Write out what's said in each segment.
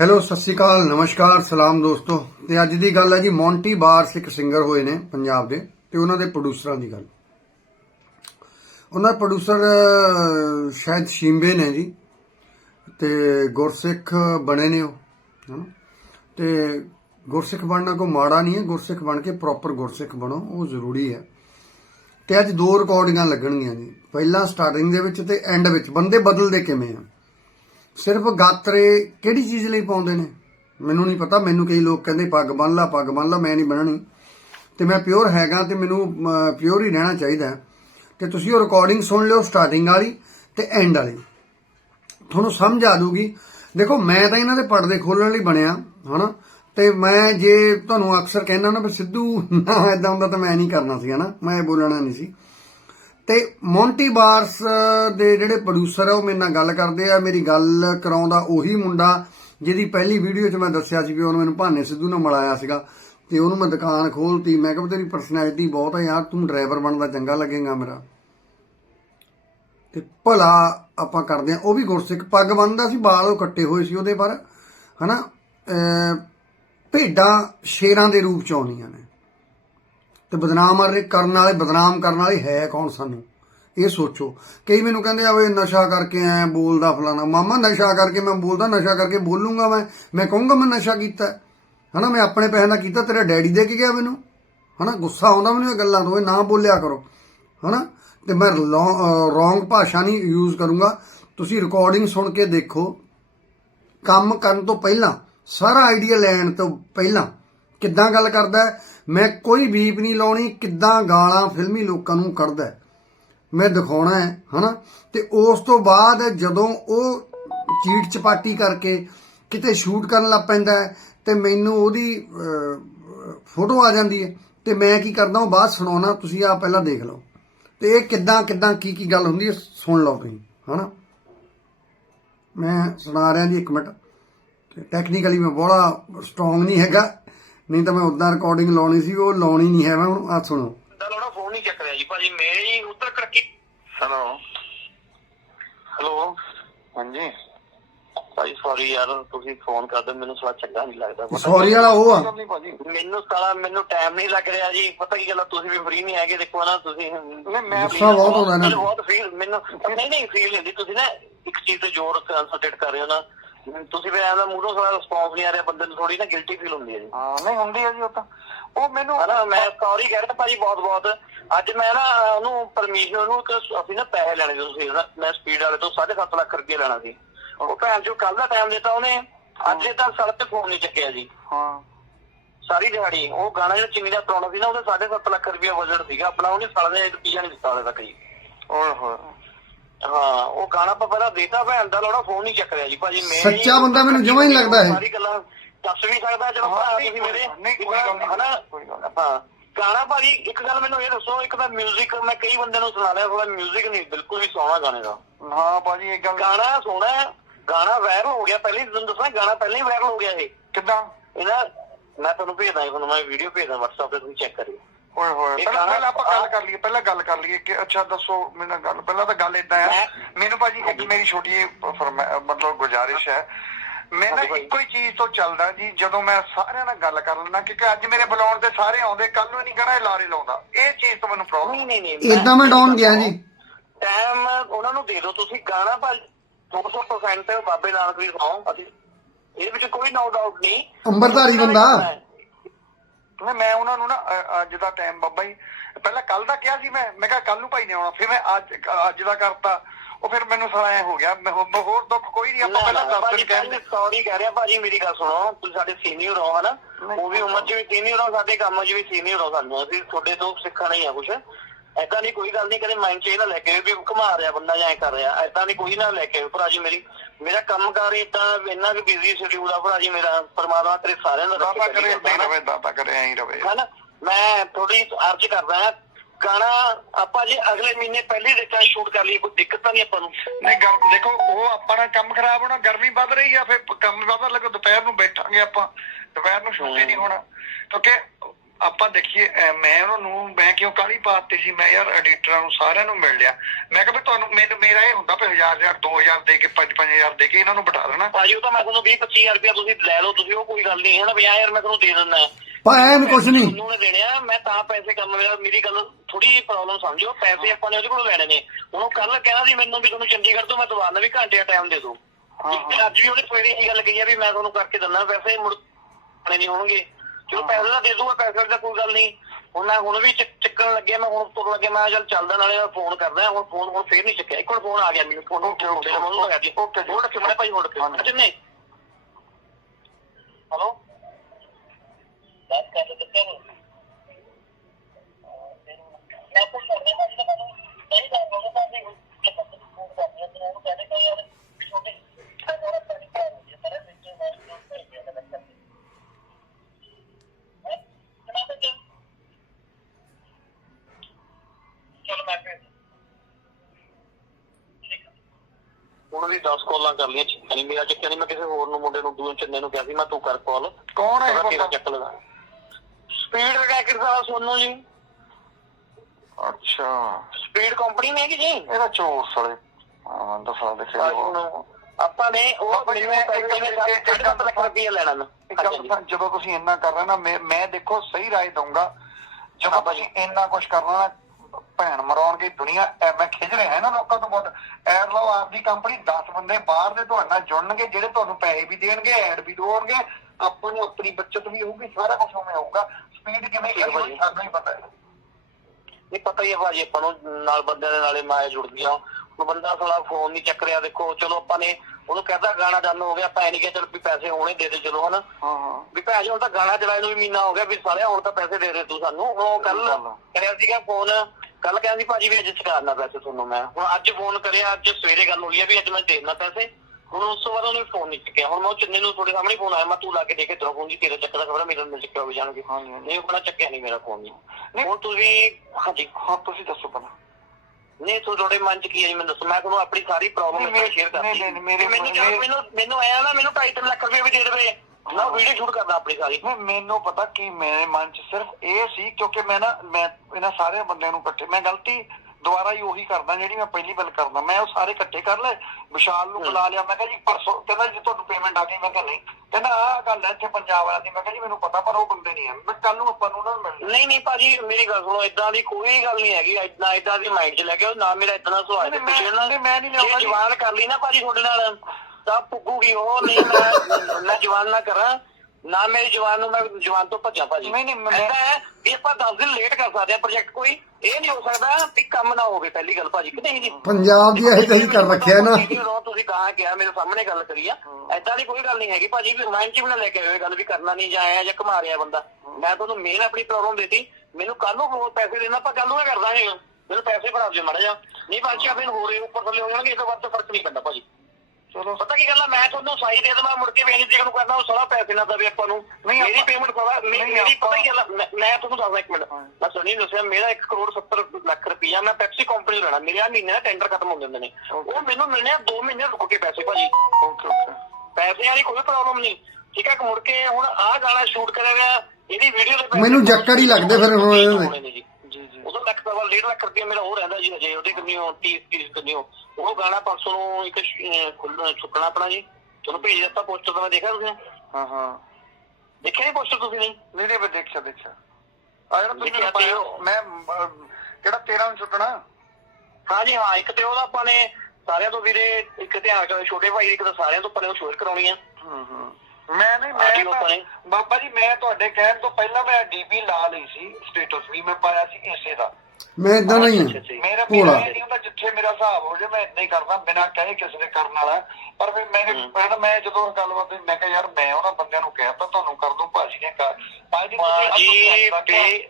Hello, ਸਤਿ ਸ਼੍ਰੀ ਅਕਾਲ, ਨਮਸਕਾਰ, ਸਲਾਮ ਦੋਸਤੋ। ਤੇ ਅੱਜ ਦੀ ਗੱਲ ਹੈ ਜੀ, ਮੌਂਟੀ ਬਾਰਸ ਇੱਕ ਸਿੰਗਰ ਹੋਏ ਨੇ ਪੰਜਾਬ ਦੇ, ਤੇ ਉਹਨਾਂ ਦੇ ਪ੍ਰੋਡਿਊਸਰਾਂ ਦੀ ਗੱਲ। ਉਹਨਾਂ ਪ੍ਰੋਡਿਊਸਰ ਸ਼ਾਇਦ ਸ਼ਿੰਬੇ ਨੇ ਜੀ, ਤੇ ਗੁਰਸਿੱਖ ਬਣੇ ਨੇ ਉਹ, ਹਨਾ? ਤੇ ਗੁਰਸਿੱਖ ਬਣਨਾ ਕੋਈ ਮਾੜਾ ਨਹੀਂ ਹੈ, ਗੁਰਸਿੱਖ ਬਣ ਕੇ ਪ੍ਰੋਪਰ ਗੁਰਸਿੱਖ ਬਣੋ, ਉਹ ਜ਼ਰੂਰੀ ਹੈ। ਤੇ ਅੱਜ ਦੋ ਰਿਕਾਰਡਿੰਗਾਂ ਲੱਗਣਗੀਆਂ ਜੀ। ਪਹਿਲਾਂ ਸਟਾਰਟਿੰਗ ਦੇ ਵਿੱਚ ਤੇ ਐਂਡ ਵਿੱਚ, ਬੰਦੇ ਬਦਲਦੇ ਕਿਵੇਂ ਆ? ਸਿਰਫ ਗਾਤਰੇ ਕਿਹੜੀ ਚੀਜ਼ ਲਈ ਪਾਉਂਦੇ ਨੇ? ਮੈਨੂੰ ਨਹੀਂ ਪਤਾ, ਮੈਨੂੰ ਕਈ ਲੋਕ ਕਹਿੰਦੇ, ਪੱਗ ਬੰਨ ਲਾ, ਪੱਗ ਬੰਨ ਲਾ, ਮੈਂ ਨਹੀਂ ਬਣਨੀ ਤੇ ਮੈਂ ਪਿਓਰ ਹੈਗਾ ਤੇ ਮੈਨੂੰ ਪਿਓਰ ਹੀ ਰਹਿਣਾ ਚਾਹੀਦਾ ਹੈ। ਤੇ ਤੁਸੀਂ ਉਹ ਰਿਕਾਰਡਿੰਗ ਸੁਣ ਲਿਓ ਸਟਾਰਟਿੰਗ ਵਾਲੀ ਤੇ ਐਂਡ ਵਾਲੀ। ਤੁਹਾਨੂੰ ਸਮਝ ਆ ਜੂਗੀ ਦੇਖੋ, ਮੈਂ ਤਾਂ ਇਹਨਾਂ ਦੇ ਪਰਦੇ ਖੋਲਣ ਲਈ ਬਣਿਆ, ਹਨਾ? ਤੇ ਮੈਂ ਜੇ ਤੁਹਾਨੂੰ ਅਕਸਰ ਕਹਿੰਦਾ ਨਾ ਵੀ ਸਿੱਧੂ ਨਾ ਇਦਾਂ ਹੁੰਦਾ ਤਾਂ ਮੈਂ ਨਹੀਂ ਕਰਨਾ ਸੀ, ਹਨਾ? ਮੈਂ ਇਹ ਬੋਲਣਾ ਨਹੀਂ ਸੀ। ਤੇ ਮੌਂਟੀ ਬਾਰਸ ਦੇ ਜਿਹੜੇ ਪ੍ਰੋਡਿਊਸਰ ਆ, ਉਹ ਮੇਰੇ ਨਾਲ ਗੱਲ ਕਰਦੇ ਆ। ਮੇਰੀ ਗੱਲ ਕਰਾਉਂਦਾ ਉਹੀ ਮੁੰਡਾ, ਜਿਹਦੀ ਪਹਿਲੀ ਵੀਡੀਓ 'ਚ ਮੈਂ ਦੱਸਿਆ ਸੀ ਵੀ ਉਹਨੂੰ ਮੈਨੂੰ ਭਾਨੇ ਸਿੱਧੂ ਨਾਲ ਮਿਲਾਇਆ ਸੀਗਾ। ਤੇ ਉਹਨੂੰ ਮੈਂ ਦੁਕਾਨ ਖੋਲਤੀ, ਮੈਂ ਕਿਹਾ ਵੀ ਤੇਰੀ ਪਰਸਨੈਲਿਟੀ ਬਹੁਤ ਆ ਯਾਰ, ਤੂੰ ਡਰਾਈਵਰ ਬਣਦਾ ਚੰਗਾ ਲੱਗੇਗਾ ਮੇਰਾ। ਤੇ ਭਲਾ ਆਪਾਂ ਕਰਦੇ ਆ। ਉਹ ਵੀ ਗੁਰਸਿੱਖ ਪੱਗ ਬੰਨਦਾ ਸੀ, ਵਾਲ ਉਹ ਕੱਟੇ ਹੋਏ ਸੀ ਉਹਦੇ ਪਰ, ਹਨਾ? ਅਹ ਭੇਡਾਂ ਸ਼ੇਰਾਂ ਦੇ ਰੂਪ ਚ ਆਉਂਦੀਆਂ ਨੇ। ਤੇ ਬਦਨਾਮ ਵਾਲੇ ਕਰਨ ਵਾਲੇ ਬਦਨਾਮ ਕਰਨ ਵਾਲੇ ਹੈ ਕੌਣ ਸਾਨੂੰ? ਇਹ ਸੋਚੋ। ਕਈ ਮੈਨੂੰ ਕਹਿੰਦੇ ਆ ਵੇ ਨਸ਼ਾ ਕਰਕੇ ਆਇਆ ਬੋਲਦਾ ਫਲਾਣਾ। ਮਾਮਾ, ਨਸ਼ਾ ਕਰਕੇ ਮੈਂ ਬੋਲਦਾ, ਨਸ਼ਾ ਕਰਕੇ ਬੋਲੂੰਗਾ ਮੈਂ। ਮੈਂ ਕਹੂੰਗਾ, ਮੈਂ ਨਸ਼ਾ ਕੀਤਾ। ਹੈ। ਹਨਾ, ਮੈਂ ਆਪਣੇ ਪੈਸੇ ਦਾ ਕੀਤਾ, ਤੇਰਾ ਡੈਡੀ ਦੇ ਕੇ ਗਿਆ ਮੈਨੂੰ? ਹਨਾ, ਗੁੱਸਾ ਆਉਂਦਾ ਮੈਨੂੰ ਇਹ ਗੱਲਾਂ ਤੋਂ ਇਹ ਨਾ ਬੋਲਿਆ ਕਰੋ। ਹਨਾ, ਤੇ ਮੈਂ ਰੋਂਗ ਭਾਸ਼ਾ ਨਹੀਂ ਯੂਜ਼ ਕਰੂੰਗਾ। ਤੁਸੀਂ ਰਿਕਾਰਡਿੰਗ ਸੁਣ ਕੇ ਦੇਖੋ। ਕੰਮ ਕਰਨ ਤੋਂ ਪਹਿਲਾਂ, ਸਾਰਾ ਆਈਡੀਆ ਲੈਣ ਤੋਂ ਪਹਿਲਾਂ ਕਿੱਦਾਂ ਗੱਲ ਕਰਦਾ ਮੈਂ ਕੋਈ ਬੀਪ ਨਹੀਂ ਲਾਉਣੀ, ਕਿੱਦਾਂ ਗਾਲਾਂ ਫਿਲਮੀ ਲੋਕਾਂ ਨੂੰ ਕੱਢਦਾ ਮੈਂ ਦਿਖਾਉਣਾ ਹੈ, ਹਨਾ? ਤੇ ਉਸ ਤੋਂ ਬਾਅਦ ਜਦੋਂ ਉਹ ਚੀਟ ਚਪਾਟੀ ਕਰਕੇ ਕਿਤੇ ਸ਼ੂਟ ਕਰਨ ਲੱਗ ਪੈਂਦਾ ਹੈ, ਤੇ ਮੈਨੂੰ ਉਹਦੀ ਫੋਟੋ ਆ ਜਾਂਦੀ ਹੈ, ਤੇ ਮੈਂ ਕੀ ਕਰਦਾ ਹਾਂ ਬਾਅਦ ਸੁਣਾਉਣਾ, ਤੁਸੀਂ ਆ ਪਹਿਲਾਂ ਦੇਖ ਲਓ। ਤੇ ਇਹ ਕਿੱਦਾਂ ਕਿੱਦਾਂ, ਕੀ ਕੀ ਗੱਲ ਹੁੰਦੀ ਹੈ, ਸੁਣ ਲਓ ਤੁਸੀਂ, ਹਨਾ? ਮੈਂ ਸੁਣਾ ਰਿਹਾ ਜੀ ਇੱਕ ਮਿੰਟ। ਟੈਕਨੀਕਲੀ ਮੈਂ ਬੜਾ ਸਟਰੋਂਗ ਨਹੀਂ ਹੈਗਾ, ਨਹੀਂ ਤਾਂ ਮੈਂ ਉਦਾਂ ਰਿਕਾਰਡਿੰਗ ਲਾਉਣੀ ਸੀ, ਉਹ ਲਾਉਣੀ ਨਹੀਂ ਹੈ, ਮੈਂ ਹੁਣ ਆ ਸੁਣੋ। ਫੋਨ ਨਹੀਂ ਚੱਕ ਰਿਹਾ ਜੀ ਭਾਜੀ ਮੇਰੀ ਉੱਤਰ ਕੜਕੀ ਹੈਲੋ ਹੈਲੋ ਹਾਂਜੀ। ਭਾਈ ਸੌਰੀ ਯਾਰ ਤੁਸੀਂ ਫੋਨ ਕਰਦੇ ਮੈਨੂੰ ਥੋੜਾ ਚੰਗਾ ਨਹੀਂ ਲੱਗਦਾ। ਸੌਰੀ ਵਾਲਾ ਉਹ ਆ। ਨਹੀਂ ਭਾਜੀ? ਮੈਨੂੰ ਸਾਲਾ ਮੈਨੂੰ ਟਾਈਮ ਨਹੀਂ ਲੱਗ ਰਿਹਾ ਜੀ। ਪਤਾ ਕੀ ਗੱਲ ਆ, ਤੁਸੀਂ ਵੀ ਫ੍ਰੀ ਨਹੀਂ ਹੈਗੇ ਦੇਖੋ ਨਾ ਤੁਸੀਂ ਨਹੀਂ ਮੈਂ ਗੁੱਸਾ ਬਹੁਤ ਆਉਂਦਾ ਨਾ। ਮੈਨੂੰ ਬਹੁਤ ਫੀਲ ਮੈਨੂੰ ਨਹੀਂ ਨਹੀਂ ਫੀਲ ਹੁੰਦੀ। ਤੁਸੀਂ ਨਾ ਇੱਕ ਚੀਜ਼ ਤੇ ਜ਼ੋਰ ਕਨਸੈਂਟਰੇਟ ਕਰ ਰਹੇ ਹੋ ਨਾ। ਤੁਸੀਂ ਵੀ ਐਵੇਂ ਮੂਹਰੋਂ ਥੋੜਾ ਰਿਸਪੌਂਸ ਨਹੀਂ ਆ ਰਿਹਾ ਬੰਦੇ ਨੂੰ ਥੋੜੀ ਨਾ ਗਿਲਟੀ ਫੀਲ ਹੁੰਦੀ ਹੈ ਜੀ। ਹਾਂ ਨਹੀਂ ਹੁੰਦੀ ਆ ਜੀ ਉਹ ਤਾਂ। ਉਹ ਮੈਨੂੰ ਹਨਾ ਮੈਂ ਸੌਰੀ ਕਹਿ ਰਿਹਾ ਭਾਜੀ ਬਹੁਤ ਬਹੁਤ। ਅੱਜ ਮੈਂ ਨਾ ਉਹਨੂੰ ਪਰਮਿਸ਼ਨ ਨੂੰ ਕਿ ਅਸੀਂ ਨਾ ਪੈਸੇ ਲੈਣੇ ਸੀ ਤੁਸੀਂ ਨਾ ਮੈਂ ਸਪੀਡ ਵਾਲੇ ਤੋਂ 7.5 ਲੱਖ ਰੁਪਏ ਲੈਣਾ ਸੀ। ਉਹ ਭੈਣ ਜੋ ਕੱਲ ਦਾ ਟਾਈਮ ਦਿੱਤਾ ਉਹਨੇ। ਅੱਜ ਤੱਕ ਸੜਕ ਤੇ ਫੋਨ ਨਹੀਂ ਚੱਕਿਆ ਜੀ। ਹਾਂ। ਸਾਰੀ ਦਿਹਾੜੀ ਉਹ ਗਾਣਾ ਜਿਹੜਾ ਚਿੰਨੀ ਦਾ ਪਾਉਣਾ ਸੀ ਨਾ ਉਹਦੇ 7.5 ਲੱਖ ਰੁਪਏ ਬਜਟ ਸੀਗਾ। ਆਪਣਾ ਉਹਨੇ ਸਾਲ ਦੇ ਰੁਪਈਆ ਨਹੀਂ ਦਿੱਤਾ ਹਲੇ ਤੱਕ ਜੀ। ਓਏ ਹੋਏ। ਹਾਂ ਗਾਣਾ ਆਪਾਂ ਪਹਿਲਾਂ ਦੇਤਾ ਭੈਣ ਦਾ ਲਾਉਣਾ ਫੋਨ ਨਹੀਂ ਚੱਕ ਰਿਹਾ ਜੀ ਭਾਜੀ ਮੈਂ ਸੱਚਾ ਬੰਦਾ ਮੈਨੂੰ ਜਮਾਂ ਹੀ ਲੱਗਦਾ ਇਹ। ਸਾਰੀ ਗੱਲਾਂ ਦੱਸ ਵੀ ਸਕਦਾ ਜਦੋਂ ਭਰਾ ਤੁਸੀਂ ਮੇਰੇ। ਨਹੀਂ, ਕੋਈ ਗੱਲ ਨਹੀਂ। ਹਨਾ? ਕੋਈ ਗੱਲ ਹਾਂ। ਗਾਣਾ ਭਾਜੀ ਇੱਕ ਗੱਲ ਮੈਨੂੰ ਇਹ ਦੱਸੋ ਇੱਕ ਤਾਂ ਮਿਊਜ਼ਿਕ ਮੈਂ ਕਈ ਬੰਦੇ ਨੂੰ ਸੁਣਾ ਲਿਆ ਥੋੜਾ ਮਿਊਜ਼ਿਕ ਨਹੀਂ ਬਿਲਕੁਲ ਵੀ ਸੋਹਣਾ ਗਾਣੇ ਦਾ। ਹਾਂ ਭਾਜੀ ਇਹ ਗੱਲ ਗਾਣਾ ਸੋਹਣਾ ਹੈ, ਗਾਣਾ ਵਾਇਰਲ ਹੋ ਗਿਆ ਪਹਿਲੀ ਤੁਹਾਨੂੰ ਦੱਸਾਂ ਗਾਣਾ ਪਹਿਲਾਂ ਹੀ ਵਾਇਰਲ ਹੋ ਗਿਆ ਇਹ। ਕਿੱਦਾਂ? ਇਹਦਾ ਮੈਂ ਤੁਹਾਨੂੰ ਭੇਜਦਾ ਤੁਹਾਨੂੰ ਮੈਂ ਵੀਡੀਓ ਭੇਜਦਾ WhatsApp ਤੇ ਤੁਸੀਂ ਚੈੱਕ ਕਰਿਓ। ਓਏ ਹੋਏ ਇਹ ਪਹਿਲਾਂ ਗਾਣਾ- ਪਹਿਲਾਂ ਆਪਾਂ ਗੱਲ ਕਰ ਲਈਏ ਪਹਿਲਾਂ ਗੱਲ ਕਰ ਲਈਏ ਕਿ ਅੱਛਾ ਦੱਸੋ ਮੈਨੂੰ ਗੱਲ ਪਹਿਲਾਂ ਤਾਂ ਗੱਲ ਇਦਾਂ ਮੈਂ- ਮੈਨੂੰ ਭਾਜੀ ਇੱਕ ਮੇਰੀ ਛੋਟੀ ਜਿਹੀ ਫਰਮਾ- ਮਤਲਬ ਗੁਜ਼ਾਰਿਸ਼ ਹੈ। ਮੈਂ ਨਾ ਹਾਂਜੀ ਭਾਈ। ਇੱਕੋ ਹੀ ਚੀਜ਼ ਤੋਂ ਚੱਲਦਾ ਜੀ ਜਦੋਂ ਮੈਂ ਸਾਰਿਆਂ ਨਾਲ ਗੱਲ ਕਰ ਲੈਣਾ ਕਿਉਂਕਿ ਅੱਜ ਮੇਰੇ ਬੁਲਾਉਣ ਤੇ ਸਾਰੇ ਆਉਂਦੇ ਕੱਲ ਨੂੰ ਨਹੀਂ ਕਹਣਾ ਇਹ ਲਾਰੇ ਲਾਉਂਦਾ। ਇਹ ਚੀਜ਼ ਤੋਂ ਮੈਨੂੰ ਪ੍ਰੋਬਲਮ ਨਹੀਂ ਨਹੀਂ ਨਹੀਂ ਇਦਾਂ ਮੈਂ ਡਾਊਨ ਗਿਆ ਜੀ। ਟਾਈਮ ਉਹਨਾਂ ਨੂੰ ਦੇ ਦਿਓ ਤੁਸੀਂ ਗਾਣਾ ਭਾਜੀ 200% ਬਾਬੇ ਨਾਨਕ ਦੀ ਸੌਂ ਅਸੀਂ ਇਹਦੇ ਵਿੱਚ ਕੋਈ ਨੋ ਡਾਊਟ ਨਹੀਂ। ਅੰਮ੍ਰਿਤਧਾਰੀ ਬੰਦਾ। ਨਹੀਂ ਮੈਂ ਉਹਨਾਂ ਨੂੰ ਨਾ ਅ- ਅੱਜ ਦਾ ਟਾਈਮ ਬਾਬਾ ਜੀ ਪਹਿਲਾਂ ਕੱਲ ਦਾ ਕਿਹਾ ਸੀ ਮੈਂ ਮੈਂ ਕਿਹਾ ਕੱਲ ਨੂੰ ਭਾਈ ਨੇ ਆਉਣਾ ਫਿਰ ਮੈਂ ਅੱਜ ਅੱਜ ਦਾ ਕਰਤਾ ਉਹ ਫਿਰ ਮੈਨੂੰ ਸਾਰਾ ਐ ਹੋ ਗਿਆ ਮੈਂ ਹੋਰ ਹੋਰ ਦੁੱਖ ਕੋਈ ਨਹੀਂ ਆਪਾਂ ਪਹਿਲਾਂ ਦੱਸ ਦਿਨ ਕਹਿੰਦੇ ਸੌਰੀ ਕਹਿ ਰਿਹਾ ਭਾਜੀ ਮੇਰੀ ਗੱਲ ਸੁਣੋ ਤੁਸੀਂ ਸਾਡੇ ਸੀਨੀਅਰ ਹੋ ਹਨਾ। ਉਹ ਵੀ ਉਮਰ 'ਚ ਵੀ ਸੀਨੀਅਰ ਹੋ ਸਾਡੇ ਕੰਮ 'ਚ ਵੀ ਸੀਨੀਅਰ ਹੋ ਸਾਨੂੰ ਅਸੀਂ ਤੁਹਾਡੇ ਤੋਂ ਸਿੱਖਣਾ ਹੀ ਆ ਕੁਛ। ਐਦਾਂ ਨਹੀਂ ਕੋਈ ਗੱਲ ਨਹੀਂ ਕਦੇ ਮਾਈਂਡ 'ਚ ਇਹ ਨਾ ਲੈ ਕੇ ਵੀ ਘੁਮਾ ਰਿਹਾ ਬੰਦਾ ਜਾਂ ਐ ਕਰ ਰਿਹਾ ਐਦਾਂ ਨਹੀਂ ਕੋਈ ਨਾ ਲੈ ਕੇ ਭਰਾ ਜੀ ਮੇਰੀ। ਮੇਰਾ ਕੰਮਕਾਰ ਇਦਾਂ ਇੰਨਾ ਕਿ ਬਿਜ਼ੀ ਸ਼ਡਿਊਲ ਆ ਭਰਾ ਜੀ ਮੇਰਾ ਪਰਮਾਤਮਾ ਤੇਰੇ ਸਾਰਿਆਂ ਦਾ ਦਾਤਾ ਰੱਖੇ ਕਰੇ ਏਦਾਂ ਹੀ। ਰਵੇ ਦਾਤਾ ਕਰੇ ਐਂ ਹੀ ਰਵੇ। ਹਨਾ? ਮੈਂ ਥੋੜੀ ਅਰਜ਼ ਕਰਦਾ ਹਾਂ ਗਾਣਾ ਆਪਾਂ ਜੇ ਅਗਲੇ ਮਹੀਨੇ ਪਹਿਲੀ ਡੇਟਾਂ ਸ਼ੂਟ ਕਰ ਲਈਏ ਕੋਈ ਦਿੱਕਤ ਤਾਂ ਨਹੀਂ ਆਪਾਂ ਨੂੰ? ਨਹੀਂ ਗਰਮ ਦੇਖੋ ਉਹ ਆਪਣਾ ਕੰਮ ਖਰਾਬ ਹੋਣਾ ਗਰਮੀ ਵੱਧ ਰਹੀ ਆ ਫਿਰ ਕੰਮ ਵੱਧ ਲੱਗੇ ਦੁਪਹਿਰ ਨੂੰ ਬੈਠਾਂਗੇ ਆਪਾਂ ਦੁਪਹਿਰ ਨੂੰ ਸ਼ੂਟ ਹੀ ਨਹੀਂ ਹੋਣਾ। ਕਿਉਂਕਿ ਆਪਾਂ ਦੇਖੀਏ ਅਹ ਮੈਂ ਉਹਨਾਂ ਨੂੰ ਮੈਂ ਕਿਉਂ ਕਾਲੀ ਪਾਤੀ ਸੀ? ਮੈਂ ਯਾਰ ਐਡੀਟਰਾਂ ਨੂੰ ਸਾਰਿਆਂ ਨੂੰ ਮਿਲ ਲਿਆ। ਮੈਂ ਕਿਹਾ ਵੀ ਤੁਹਾਨੂੰ ਮੈਨੂੰ ਮੇਰਾ ਇਹ ਹੁੰਦਾ ਵੀ 1000 1000 2000 ਦੇ ਕੇ 5 5000 ਦੇ ਕੇ ਇਹਨਾਂ ਨੂੰ ਬਿਠਾ ਦੇਣਾ। ਭਾਜੀ ਉਹ ਤਾਂ ਮੈਂ ਤੁਹਾਨੂੰ 20 25000 ਰੁਪਇਆ ਤੁਸੀਂ ਲੈ ਲਓ ਤੁਸੀਂ ਉਹ ਕੋਈ ਗੱਲ ਨਹੀਂ ਹੈ ਨਾ? 50000 ਮੈਂ ਤੁਹਾਨੂੰ ਦੇ ਦਿੰਦਾ। ਪਰ ਐਨ ਕੁਛ ਨਹੀਂ। ਤੁਹਾਨੂੰ ਨੇ ਦੇਣੇ ਆ ਮੈਂ ਤਾਂ ਪੈਸੇ ਕੰਮ ਮੇਰਾ ਮੇਰੀ ਗੱਲ ਥੋੜੀ ਜਿਹੀ ਪ੍ਰੋਬਲਮ ਸਮਝੋ। ਪੈਸੇ ਆਪਾਂ ਨੇ ਉਹਦੇ ਕੋਲੋਂ ਲੈਣੇ ਨੇ। ਹੁਣ ਉਹ ਕੱਲ ਕਹਿਣਾ ਸੀ ਮੈਨੂੰ ਵੀ ਤੁਹਾਨੂੰ ਚੰਡੀਗੜ੍ਹ ਤੋਂ ਮੈਂ ਦਵਾਨਾ ਵੀ ਘੰਟੇ ਦਾ ਟਾਈਮ ਦੇ ਦੂੰ ਹਾਂ, ਅੱਜ ਵੀ ਉਹਨੇ ਸਵੇਰੇ ਇਹ ਗੱਲ ਕਹੀ ਆ ਵੀ ਮੈਂ ਤੁਹਾਨੂੰ ਕਰਕੇ ਦਿੰਦਾ ਪੈਸੇ ਮੁੜ ਆਉਣੇ ਨਹੀਂ ਹੋਣਗੇ। ਚਲੋ ਪੈਸੇ ਤਾਂ ਦੇ ਦੂੰਗਾ ਪੈਸੇ ਦਾ ਕੋਈ ਗੱਲ ਨਹੀਂ। ਹੁਣ ਮੈਂ ਹੁਣ ਵੀ ਚੱਕ- ਚੱਕਣ ਲੱਗਿਆ ਮੈਂ ਹੁਣ ਤੁਰਨ ਲੱਗਿਆ ਮੈਂ ਚੱਲ ਚੱਲਦਾ ਨਾਲੇ ਫੋਨ ਕਰਦਾ ਹੁਣ ਫੋਨ ਹੁਣ ਫੇਰ ਨਹੀਂ ਚੱਕਿਆ। ਇੱਕ ਵਾਰ ਫੋਨ ਆ ਗਿਆ ਮੈਨੂੰ ਫੋਨ okay, ਤੇਰਾ ਮੋਬਾਈਲ ਲਗਾ ਦੀ ਜੀ। ਹੋਰ ਰੱਖਿਓ ਮੈਂ ਭਾਈ ਰੱਖਿਓ। ਹਾਂਜੀ। ਕਿੰਨੇ? ਹਲੋ? ਬਾਤ ਕਰ ਸਕਦੇ ਹੋ? ਮੈਂ ਕੁਝ ਕਰਨੇ ਵਾਲੀ ਤਾਂ ਮੈਨੂੰ ਨਹੀਂ ਦਾ ਮੈਨੂੰ ਤਾਂ ਨਹੀਂ ਫੋਨ ਕਰਨੀ ਹੈ ਉਹਨੂੰ ਕਹਿੰਦੇ ਕਿ ਯਾਰ ਛੋਟੇ ਥੋੜਾ ਪਾਣੀ ਪਾ ਦੇ ਤੇਰੇ ਵਿੱਚ ਵਾਲੀ ਨੂੰ ਕਰ ਦਿਆ ਤਾਂ ਕਰ ਚਲ ਮੈਂ ਫਿਰ ਹੁਣ ਵੀ 10 ਕਾਲਾਂ ਕਰ ਲਈਆਂ ਚੱਕਿਆ ਨਹੀਂ ਮੇਰਾ ਚੱਕਿਆ ਨਹੀਂ ਮੈਂ ਕਿਸੇ ਹੋਰ ਨੂੰ ਮੁੰਡੇ ਨੂੰ ਦੂਜੇ ਚੰਨੇ ਨੂੰ ਕਿਹਾ ਸੀ ਮੈਂ ਤੂੰ ਕਰ ਕਾਲ। ਕੌਣ ਹੈ ਇਹ ਉਹਦਾ ਤੇਰਾ ਬੰਦਾ? ਚੱਕ ਲਗਾ। ਸਪੀਡ ਰੈਕਟ ਦਾ ਸੋਨੂ ਜੀ। ਅੱਛਾ। ਸਪੀਡ ਕੰਪਨੀ ਨੇ ਕਿ ਜੀ? ਇਹਦਾ ਚੋਰ ਸਾਲੇ। ਹਾਂ ਮੈਂ ਦੱਸਾਂ ਦੇਖਿਆ ਭਾਜੀ ਹੁਣ ਆਪਾਂ ਨੇ ਉਹ ਬਾਬਾ ਜੀ, ਮੈਂ ਇੱਕ- ਇੱਕ- ਇੱਕ- ਸਾਢੇ ਸੱਤ ਲੱਖ ਰੁਪਏ ਲੈਣਾ ਨਾ। ਇੱਕ ਗੱਲ ਦੱਸਾਂ, ਜਦੋਂ ਤੁਸੀਂ ਇੰਨਾ ਕਰ ਰਹੇ ਨਾ ਮੈਂ ਮੈਂ ਦੇਖੋ ਸਹੀ ਰਾਏ ਦਊਂਗਾ। ਜਦੋਂ ਤੁਸੀਂ ਇੰਨਾ ਕੁਝ ਕਰਨਾ ਨਾ ਭੈਣ ਮਰਾਉਣਗੇ ਦੁਨੀਆ ਐ ਮੈਂ ਖਿਜ ਰਿਹਾ ਇਹਨਾਂ ਲੋਕਾਂ ਤੋਂ ਬਹੁਤ। ਐਡ ਲਓ ਆਪਦੀ ਕੰਪਨੀ 10 ਬੰਦੇ ਬਾਹਰ ਦੇ ਤੁਹਾਡੇ ਨਾਲ ਜੁੜਨਗੇ ਜਿਹੜੇ ਤੁਹਾਨੂੰ ਪੈਸੇ ਵੀ ਦੇਣਗੇ ਐਡ ਵੀ ਦੋਣਗੇ ਆਪਾਂ ਨੂੰ ਆਪਣੀ ਬੱਚਤ ਵੀ ਹੋਊਗੀ ਸਾਰਾ ਕੁਝ ਉਵੇਂ ਹੋਊਗਾ। ਸਪੀਡ ਕਿਵੇਂ ਕਰੀ ਭਾਜੀ। ਸਾਨੂੰ ਹੀ ਪਤਾ। ਹੈ ਇਹ ਪਤਾ ਹੀ ਹੈ ਭਾਜੀ ਆਪਾਂ ਨੂੰ ਨਾਲ ਬੰਦਿਆਂ ਦੇ ਨਾਲੇ ਮਾਇਆ ਜੁੜ ਗਿਆ ਹੁਣ ਬੰਦਾ ਸਾਲਾ ਫੋਨ ਨਹੀਂ ਚੱਕ ਰਿਹਾ ਦੇਖੋ ਚਲੋ ਆਪਾਂ ਨੇ ਉਹਨੂੰ ਕਹਤਾ ਗਾਣਾ ਡਨ ਹੋ ਗਿਆ ਆਪਾਂ ਐ ਨਹੀਂ ਕਿਹਾ ਚਲ ਵੀ ਪੈਸੇ ਹੋਣੇ ਦੇ ਦੇ ਚਲੋ ਹਨਾ? ਹਾਂ ਹਾਂ। ਵੀ ਭੈਣ ਜੀ ਹੁਣ ਤਾਂ ਗਾਣਾ ਚਲਾਏ ਨੂੰ ਵੀ ਮਹੀਨਾ ਹੋ ਗਿਆ ਵੀ ਸਾਲਿਆ ਹੁਣ ਤਾਂ ਪੈਸੇ ਦੇ ਦੇ ਤੂੰ ਸਾਨੂੰ। ਹੁਣ ਉਹ ਕੱਲ। ਕਰਿਆ ਸੀਗਾ ਫੋਨ ਕੱਲ ਕਹਿੰਦਾ ਸੀ ਭਾਜੀ ਵੀ ਅੱਜ ਚਕਾਰਨਾ ਪੈਸੇ ਤੁਹਾਨੂੰ ਮੈਂ। ਹੁਣ ਅੱਜ ਫੋਨ ਕਰਿਆ ਅੱਜ ਸਵੇਰੇ ਗੱਲ ਹੋਈ ਆ ਵੀ ਅੱਜ ਮੈਂ ਦੇਣਾ ਪੈਸੇ। ਹੁਣ ਉਸ ਤੋਂ ਬਾਅਦ ਉਹਨੇ ਫੋਨ ਨਹੀਂ ਚੁੱਕਿਆ। ਹੁਣ ਮੈਂ ਉਹ ਚੰਨੇ ਨੂੰ ਤੁਹਾਡੇ ਸਾਹਮਣੇ ਫੋਨ ਆਇਆ ਮੈਂ ਤੂੰ ਲਾ ਕੇ ਦੇਖੇ ਤੇਰਾ ਫੋਨ ਜੀ ਤੇਰਾ ਚੱਕਦਾ ਖਬਰ ਮੇਰੇ ਨਾਲ ਚੱਕਿਆ ਹੋ ਜਾਣਗੇ। ਹਾਂਜੀ। ਨਹੀਂ ਉਹ ਕਹਿੰਦਾ ਚੱਕਿਆ ਨਹੀਂ ਮੇਰਾ ਫੋਨ ਨਹੀਂ। ਹੁਣ ਤੁਸੀਂ ਹਾਂਜੀ ਹਾਂ ਤੁਸੀਂ ਦੱਸੋ ਪਹਿਲਾਂ। ਨਹੀਂ ਤੂੰ ਤੁਹਾਡੇ ਮਨ ਚ ਕੀ ਹੈ ਜੀ ਮੈਨੂੰ ਦੱਸੋ। ਮੈਂ ਤੁਹਾਨੂੰ ਆਪਣੀ ਸਾਰੀ ਪ੍ਰੋਬਲਮ ਸ਼ੇਅਰ ਨਹੀਂ, ਕਰਤੀ। ਨਹੀਂ, ਮੇਰੇ- ਮੈਨੂੰ ਮੈਨੂੰ ਮੈਨੂੰ ਆਇਆ ਨਾ ਮੈਨੂੰ 2.5 ਲੱਖ ਰੁਪਏ ਵੀ ਦੇ ਦੇਵੇ। ਮੈਂ ਵੀਡੀਓ ਸ਼ੂਟ ਕਰਦਾ ਆਪਣੀ ਸਾਰੀ। ਨਹੀਂ ਮੈਨੂੰ ਪਤਾ ਕਿ ਮੇਰੇ ਮਨ 'ਚ ਸਿਰਫ ਇਹ ਸੀ ਕਿਉਂਕਿ ਮੈਂ ਨਾ ਮੈਂ ਇਹਨਾਂ ਸਾਰੇ ਬੰਦਿਆਂ ਨੂੰ ਇਕੱਠੇ ਮੈਂ ਗਲਤੀ ਦੁਬਾਰਾ ਹੀ ਉਹੀ ਕਰਦਾ ਜਿਹੜੀ ਮੈਂ ਪਹਿਲੀ ਵਾਰ ਕਰਦਾ। ਮੈਂ ਉਹ ਸਾਰੇ ਇਕੱਠੇ ਕਰ ਲਏ ਵਿਸ਼ਾਲ ਨੂੰ ਬੁਲਾ ਲਿਆ ਮੈਂ ਕਿਹਾ ਜੀ ਪਰਸੋਂ ਕਹਿੰਦਾ ਜੀ ਤੁਹਾਨੂੰ ਪੇਮੈਂਟ ਆ ਗਈ ਮੈਂ ਕਿਹਾ ਨਹੀਂ। ਕਹਿੰਦਾ ਆਹ ਗੱਲ ਹੈ ਇੱਥੇ ਪੰਜਾਬ ਵਾਲਿਆਂ ਦੀ। ਮੈਂ ਕਿਹਾ ਜੀ ਮੈਨੂੰ ਪਤਾ ਪਰ ਉਹ ਬੰਦੇ ਨਹੀਂ ਆ ਮੈਂ ਕੱਲ ਨੂੰ ਆਪਾਂ ਨੂੰ ਉਹਨਾਂ ਨੂੰ ਮਿਲਣਾ। ਨਹੀਂ ਨਹੀਂ ਭਾਜੀ ਮੇਰੀ ਗੱਲ ਸੁਣੋ ਇਦਾਂ ਦੀ ਕੋਈ ਗੱਲ ਨਹੀਂ ਹੈਗੀ। ਇਦਾਂ ਇਦਾਂ ਦੀ ਮਾਈਂਡ 'ਚ ਲੈ ਕੇ ਆਓ, ਨਾ ਮੇਰਾ ਇਦਾਂ ਦਾ ਸੁਭਾਅ ਹੈ ਮੈਂ- ਨਹੀਂ, ਮੈਂ ਲਿਆਉਂਦਾ। ਜਵਾਨ ਕਰ ਲਈ ਨਾ ਭਾਜੀ ਤੁਹਾਡੇ ਨਾਲ। ਤਾਂ ਪੁੱਗੂਗੀ ਉਹ ਨਹੀਂ ਮੈਂ ਮੈਂ ਜਵਾਨ ਨਾ ਕਰਾਂ। ਨਾ ਮੇਰੀ ਜਵਾਨ ਨੂੰ ਮੈਂ ਜਵਾਨ ਤੋਂ ਭੱਜਾਂ ਭਾਜੀ। ਨਹੀਂ, ਨਹੀਂ, ਮੈਂ- ਏਦਾਂ ਹੈ ਵੀ ਆਪਾਂ 10 ਦਿਨ ਲੇਟ ਕਰ ਸਕਦੇ ਆ ਪ੍ਰੋਜੈਕਟ ਕੋਈ। ਇਹ ਨਹੀਂ ਹੋ ਸਕਦਾ ਵੀ ਕੰਮ ਨਾ ਹੋਵੇ ਪਹਿਲੀ ਗੱਲ ਭਾਜੀ ਕਿ ਨਹੀਂ ਜੀ? ਪੰਜਾਬ ਦੀ ਇਹ ਕਹੀ ਕਰ ਰੱਖਿਆ ਨਾ। ਵੀਡੀਓ ਤੁਸੀਂ ਕਹਾਂ ਕਿਹਾ ਮੇਰੇ ਸਾਹਮਣੇ ਗੱਲ ਕਰੀ ਆ। ਐਦਾਂ ਦੀ ਕੋਈ ਗੱਲ ਨਹੀਂ ਹੈਗੀ ਭਾਜੀ ਵੀ ਮਾਈਂਡ 'ਚ ਵੀ ਨਾ ਲੈ ਕੇ ਆਇਓ ਇਹ ਗੱਲ ਵੀ ਕਰਨਾ ਨਹੀਂ ਜਾਂ ਆਇਆ ਜਾਂ ਘਮਾ ਰਿਹਾ ਬੰਦਾ। ਮੈਂ ਤੁਹਾਨੂੰ ਮੇਨ ਆਪਣੀ ਪ੍ਰੋਬਲਮ ਦੇਤੀ ਮੈਨੂੰ ਕੱਲ ਨੂੰ ਹੋਰ ਪੈਸੇ ਦੇਣਾ ਆਪਾਂ ਕੱਲ ਨੂੰ ਇਹ ਕਰ ਦਾਂਗੇ। ਮੈਨੂੰ ਪੈਸੇ ਭਰਾ ਦਿਓ ਮੜਾ ਜਾ ਨਹੀਂ ਬਾਕੀ ਆਪੇ ਹੋਰ ਇਹ ਉੱਪਰ ਥੱਲੇ ਹੋ ਜਾਣਗੇ ਇਹ ਤੋਂ ਵੱਧ ਤਾਂ ਫ਼ਰਕ ਨਹੀਂ ਪੈਂਦਾ ਭਾਜੀ। ਚਲੋ। ਪਤਾ ਕੀ ਗੱਲ ਆ ਮੈਂ ਤੁਹਾਨੂੰ ਸਾਈ ਦੇ ਦੇਵਾਂ ਮੁੜ ਕੇ ਜੇ ਨੂੰ ਕਰਨਾ ਉਹ ਸਾਰਾ ਪੈਸੇ ਨਾ ਦਵੇ ਆਪਾਂ ਨੂੰ। ਨਹੀਂ, ਮੇਰੀ ਆਪਾਂ- ਪੇਮੈਂਟ ਨਹੀਂ, ਮੇਰੀ ਪਤਾ ਕੀ ਗੱਲ ਆ, ਮੈਂ- ਮੈਂ ਤੁਹਾਨੂੰ ਦੱਸਦਾ ਇੱਕ ਮਿੰਟ। ਹਾਂ। ਮੈਂ ਸੁਣੀ ਦੱਸਿਆ ਮੇਰਾ 1 ਕਰੋੜ 70 ਲੱਖ ਰੁਪਈਆ ਮੈਂ ਪੈਪਸੀ ਕੰਪਨੀ ਨੂੰ ਲੈਣਾ। ਮੇਰੇ ਆ ਮਹੀਨੇ ਦਾ ਟੈਂਡਰ ਖਤਮ ਹੋ ਜਾਂਦੇ ਨੇ। Okay. ਉਹ ਮੈਨੂੰ ਮਿਲਣੇ ਆ 2 ਮਹੀਨੇ ਰੁਕ ਕੇ ਪੈਸੇ ਭਾਜੀ। ਓਕੇ ਓਕੇ ਪੈਸਿਆਂ ਦੀ ਕੋਈ ਪ੍ਰੋਬਲਮ ਨਹੀਂ। ਠੀਕ ਹੈ ਕਿ ਮੁੜ ਕੇ ਹੁਣ ਆਹ ਗਾਣਾ ਸ਼ੂਟ ਕਰਿਆ ਗਿਆ ਇਹਦੀ ਵੀਡੀਓ ਦੇ ਪੈਸੇ ਮੈਨੂੰ ਜੱਕੜ ਹੀ ਲੱਗਦੇ ਫਿਰ ਹੁਣ ਇਹਦੇ। ਹੋਣੇ ਨੇ ਜੀ। ਉਦੋਂ ਲੱਖ ਸਵਾ ਡੇਢ ਲੱਖ ਰੁਪਏ ਮੇਰਾ ਉਹ ਰਹਿੰਦਾ ਜੀ ਹਜੇ ਉਹਦੀ ਕਿੰਨੀ 30 30 ਕਿੰਨੀ ਹੋ ਉਹ ਗਾਣਾ ਪਰਸੋਂ ਨੂੰ ਇੱਕ ਖੁੱਲਣਾ ਛੁੱਟਣਾ ਆਪਣਾ ਜੀ। ਤੁਹਾਨੂੰ ਭੇਜ ਦਿੱਤਾ ਪੋਸਟਰ ਤਾਂ ਮੈਂ ਦੇਖਿਆ ਤੁਸੀਂ? ਹਾਂ ਹਾਂ। ਦੇਖਿਆ ਨਹੀਂ ਪੋਸਟਰ ਤੁਸੀਂ ਨਹੀਂ? ਨਹੀਂ ਨਹੀਂ ਮੈਂ ਦੇਖਿਆ ਦੇਖਿਆ। ਆ ਜਿਹੜਾ ਤੁਸੀਂ ਪਾਇਆ, ਉਹ- ਮੈਂ ਕਿਹੜਾ 13 ਨੂੰ ਛੁੱਟਣਾ ਹਾਂ ਜੀ ਹਾਂ ਇੱਕ ਤੇ ਉਹਦਾ ਆਪਾਂ ਨੇ ਸਾਰਿਆਂ ਤੋਂ ਵੀਰੇ ਇੱਕ ਧਿਆਨ ਛੋਟੇ ਭਾਈ ਦੀ ਇੱਕ ਤਾਂ ਸਾਰਿਆਂ ਤੋਂ ਪਹਿਲੇ ਸ਼ੋਅਰ ਕਰਾਉਣੀ ਆ। ਹੂੰ ਹੂੰ। ਮੈਂ ਨਹੀਂ ਮੈਂ ਤਾਂ-। ਬਾਬਾ ਜੀ ਮੈਂ ਤੁਹਾਡੇ ਕਹਿਣ ਤੋਂ ਪਹਿਲਾਂ ਮੈਂ ਡੀਪੀ ਲਾ ਲਈ ਸੀ ਸਟੇਟਸ ਵੀ ਮੈਂ ਪਾਇਆ ਸੀ ਇਸੇ ਦਾ ਮੈਂ ਇਦਾਂ ਨਹੀਂ ਹਾਂ। ਮੇਰਾ ਭੋਲਾ। ਮੇਰਾ ਇਹ ਨਹੀਂ ਹੁੰਦਾ ਜਿੱਥੇ ਮੇਰਾ ਹਿਸਾਬ ਹੋ ਜਾਏ ਮੈਂ ਇਦਾਂ ਹੀ ਕਰਦਾ ਬਿਨਾਂ ਕਹੇ ਕਿਸੇ ਦੇ ਕਰਨ ਵਾਲਾ ਪਰ ਫਿਰ ਮੈਂ ਮੈਂ ਮੈਂ ਜਦੋਂ ਗੱਲਬਾਤ ਹੋਈ, ਮੈਂ ਕਿਹਾ ਯਾਰ ਮੈਂ ਉਹਨਾਂ ਬੰਦਿਆਂ ਨੂੰ ਕਹਿ ਤਾ ਤੁਹਾਨੂੰ ਕਰ ਦੂੰ ਭਾਜੀ ਨੇ ਕਰ ਭਾਜੀ ਭਾਜੀ ਤੇ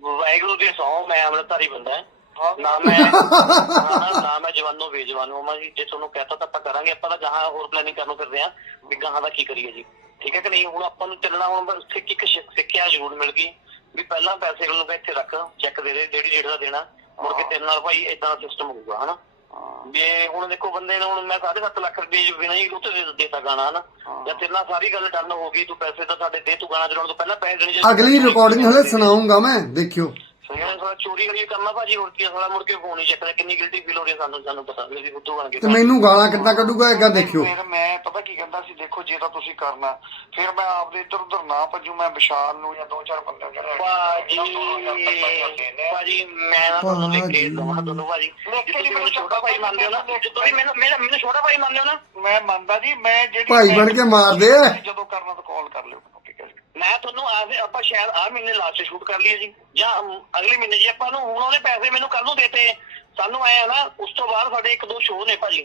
ਵਾਹਿਗੁਰੂ ਦੀ ਸੌ ਮੈਂ ਅੰਮ੍ਰਿਤਧਾਰੀ ਬੰਦਾ ਹਾਂ। ਨਾ ਮੈਂ ਨਾ- ਨਾ ਮੈਂ ਜਵਾਨੋ ਬੇਜਵਾਨੋ ਹਾਂ। ਜੀ ਜੇ ਤੁਹਾਨੂੰ ਕਹਤਾ ਤਾਂ ਆਪਾਂ ਕਰਾਂਗੇ। ਆਪਾਂ ਤਾਂ ਗਾਹਾਂ ਹੋਰ ਪਲੈਨਿੰਗ ਕਰਨ ਨੂੰ ਫਿਰਦੇ ਆ ਵੀ ਗਾਹਾਂ ਦਾ ਕੀ ਕਰੀਏ ਜੀ। ਠੀਕ ਹੈ ਕਿ ਨਹੀਂ? ਹੁਣ ਆਪਾਂ ਨੂੰ ਚੱਲਣਾ ਹੁਣ ਬਸ ਸਿੱਖ ਇੱਕ ਸਿ- ਸਿੱਖਿਆ ਜ਼ਰੂਰ ਮਿਲ ਗਈ ਵੀ ਪਹਿਲਾਂ ਪੈਸੇ ਨੂੰ ਇੱਥੇ ਰੱਖ ਚੈੱਕ ਦੇ ਦੇ ਜਿਹੜੀ ਡੇਟ ਦਾ ਦੇਣਾ। ਮੁੜ ਕੇ ਤੇਰੇ ਨਾਲ ਭਾਈ ਇਦਾਂ ਸਿਸਟਮ ਹੋਊਗਾ ਹਨਾ? ਵੀ ਇਹ ਹੁਣ ਦੇਖੋ ਬੰਦੇ ਨੇ ਹੁਣ ਮੈਂ 7.5 ਲੱਖ ਰੁਪਏ ਬਿਨਾਂ ਹੀ ਉੱਤੇ ਦੇ ਦਿੱਤਾ ਗਾਣਾ ਹਨਾ? ਜਾਂ ਤੇਰੇ ਨਾਲ ਸਾਰੀ ਗੱਲ ਡਨ ਹੋ ਗਈ ਤੂੰ ਪੈਸੇ ਤਾਂ ਸਾਡੇ ਦੇ ਤੂੰ ਗਾਣਾ ਚਲਾਉਣ ਤੋਂ ਪਹਿਲਾਂ ਪੈਸੇ ਦੇਣੇ ਚਾਹੀਦੇ ਅਗਲੀ ਰਿਕਾਰਡਿੰਗ ਹਲੇ ਸੁਣਾਉਂਗਾ ਮੈਂ ਦੇਖਿਓ। ਸੁਣਿਆ ਥੋੜਾ ਚੋਰੀ ਕਰੀ ਕੰਮ ਆ ਭਾਜੀ ਹੋਰ ਕੀ ਆ, ਸਾਲਾ ਮੁੜ ਕੇ ਫੋਨ ਹੀ ਚੱਕਦਾ ਕਿੰਨੀ ਗਿਲਟੀ ਫੀਲ ਹੋ ਰਹੀ ਆ ਸਾਨੂੰ ਸਾਨੂੰ ਪਤਾ ਵੀ ਅਸੀਂ ਬੁੱਧੂ ਬਣ ਕੇ ਤੇ ਮੈਨੂੰ ਗਾਲਾਂ ਕਿੱਦਾਂ ਕੱਢੂਗਾ ਇਹਗਾ ਦੇਖਿਓ। ਫਿਰ ਮੈਂ ਪਤਾ ਕੀ ਕਹਿੰਦਾ ਸੀ ਦੇਖੋ ਜੇ ਤਾਂ ਤੁਸੀਂ ਕਰਨਾ ਫਿਰ ਮੈਂ ਆਪਦੇ ਇੱਧਰ ਉੱਧਰ ਨਾ ਭੱਜੂ ਮੈਂ ਵਿਸ਼ਾਲ ਨੂੰ ਜਾਂ ਦੋ ਚਾਰ ਬੰਦੇ ਨੂੰ ਜਿਹੜਾ ਭਾਜੀ ਭਾਜੀ ਮੈਂ ਨਾ ਤੁਹਾਨੂੰ ਲਿਖ ਕੇ ਦਵਾਂ ਤੁਹਾਨੂੰ ਭਾਜੀ। ਜੇ ਤੁਸੀਂ ਮੈਨੂੰ ਛੋਟਾ ਭਾਈ ਮੰਨਦੇ ਹੋ ਨਾ ਜੇ ਤੁਸੀਂ ਮੈਨੂੰ ਮੇਰਾ ਮੈਨੂੰ ਛੋਟਾ ਭਾਈ ਮੰਨਦੇ ਹੋ ਨਾ। ਮੈਂ ਮੰਨਦਾ ਜੀ ਮੈਂ ਜਿਹੜੀ ਭਾਈ ਬਣ ਕੇ ਮਾਰਦੇ। ਜਦੋਂ ਕਰਨਾ ਤਾਂ ਕਾਲ ਕਰ ਲਿਓ। ਮੈਂ ਤੁਹਾਨੂੰ ਆਹ ਆਪਾਂ ਸ਼ਾਇਦ ਆਹ ਮਹੀਨੇ ਲਾਸਟ ਸ਼ੂਟ ਕਰ ਲਈਏ ਜੀ। ਜਾਂ ਅਗਲੇ ਮਹੀਨੇ ਜੀ ਆਪਾਂ ਨੂੰ ਹੁਣ ਉਹਨੇ ਪੈਸੇ ਮੈਨੂੰ ਕੱਲ ਨੂੰ ਦੇਤੇ ਸਾਨੂੰ ਆਇਆ ਨਾ, ਉਸ ਤੋਂ ਬਾਅਦ ਸਾਡੇ ਇੱਕ ਦੋ ਸ਼ੋਅ ਨੇ ਭਾਜੀ।